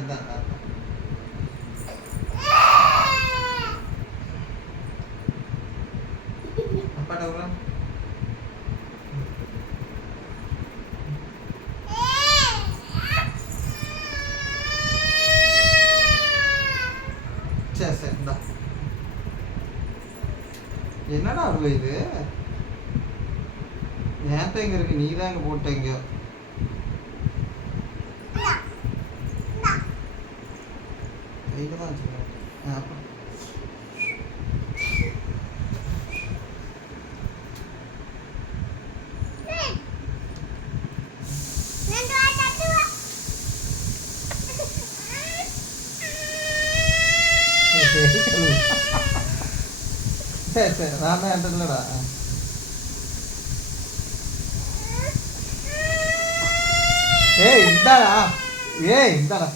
இந்த அப்பாட்ட விடுறா. சரி சரி இந்தா. என்னடா அவ்வளோ இது ஏன் இங்கே இருக்கு? நீ தான் இங்கே போட்டீங்க. கையில் தான் வச்சுக்கிறேன். அப்போ சரி சரி நான் தான் இல்லடா. ஏய் இந்தாடா. ஏய் இந்தாடா.